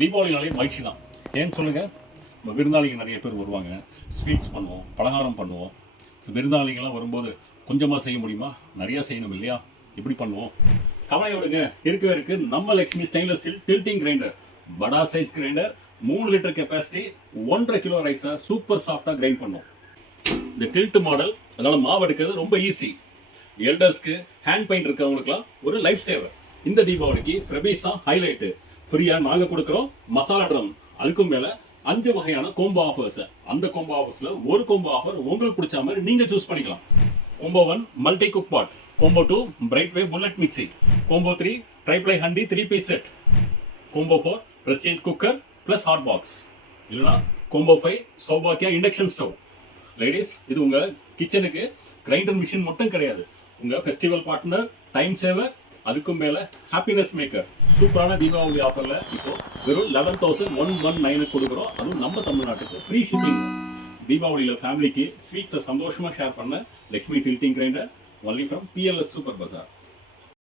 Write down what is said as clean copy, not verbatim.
தீபாவளினாலே மகிழ்ச்சி தான். ஏன்னு சொல்லுங்கள், நம்ம விருந்தாளிங்க நிறைய பேர் வருவாங்க. ஸ்வீட்ஸ் பண்ணுவோம், பலகாரம் பண்ணுவோம். ஸோ விருந்தாளிங்கெல்லாம் வரும்போது கொஞ்சமாக செய்ய முடியுமா? நிறையா செய்யணும் இல்லையா? எப்படி பண்ணுவோம்? கவலையோடுங்க, இருக்கவே இருக்குது நம்ம Lakshmi stainless steel tilting grinder. படா size grinder, 3 litre capacity, 1.5 kilo ரைஸை சூப்பர் சாஃப்டாக கிரைண்ட் பண்ணுவோம். இந்த டில்ட் மாடல், அதனால் மாவு எடுக்கிறது ரொம்ப ஈஸி. எல்டர்ஸ்க்கு, ஹேண்ட் பெயிண்ட் இருக்கிறவங்களுக்குலாம் ஒரு லைஃப் சேவர். இந்த தீபாவளிக்கு ஃப்ரெபிஸா ஹைலைட்டு ஃப்ரீயாக நாங்கள் கொடுக்குறோம். மசாலா ட்ரம், அதுக்கும் மேலே 5 வகையான கோம்போ ஆஃபர்ஸ். அந்த கோம்போ ஆஃபர்ஸில் ஒரு கோம்போ ஆஃபர் உங்களுக்கு பிடிச்ச மாதிரி நீங்கள் சூஸ் பண்ணிக்கலாம். Combo 1 multi cook pot, combo 2 Brightway bullet mixie, combo 3 triply handi 3-piece செட், combo 4 Prestige cooker plus hot box, இல்லைனா கோம்போ 5 சௌபாக்கியா இண்டக்ஷன் ஸ்டவ். லேடிஸ், இது உங்கள் கிச்சனுக்கு கிரைண்டர் மிஷின் மட்டும் கிடையாது, உங்கள் ஃபெஸ்டிவல் பார்ட்னர், டைம் சேவர், அதுக்கும் மேலே ஹாப்பினஸ் மேக்கர். சூப்பரான தீபாவளி ஆஃபரில் இப்போ வெறும் 11,119 கொடுக்குறோம். அதுவும் நம்ம தமிழ்நாட்டுக்கு ஃப்ரீ ஷிப்பிங். தீபாவளியில் ஃபேமிலிக்கு ஸ்வீட்ஸை சந்தோஷமாக ஷேர் பண்ண Lakshmi tilting grinder, only from PLS super Bazaar.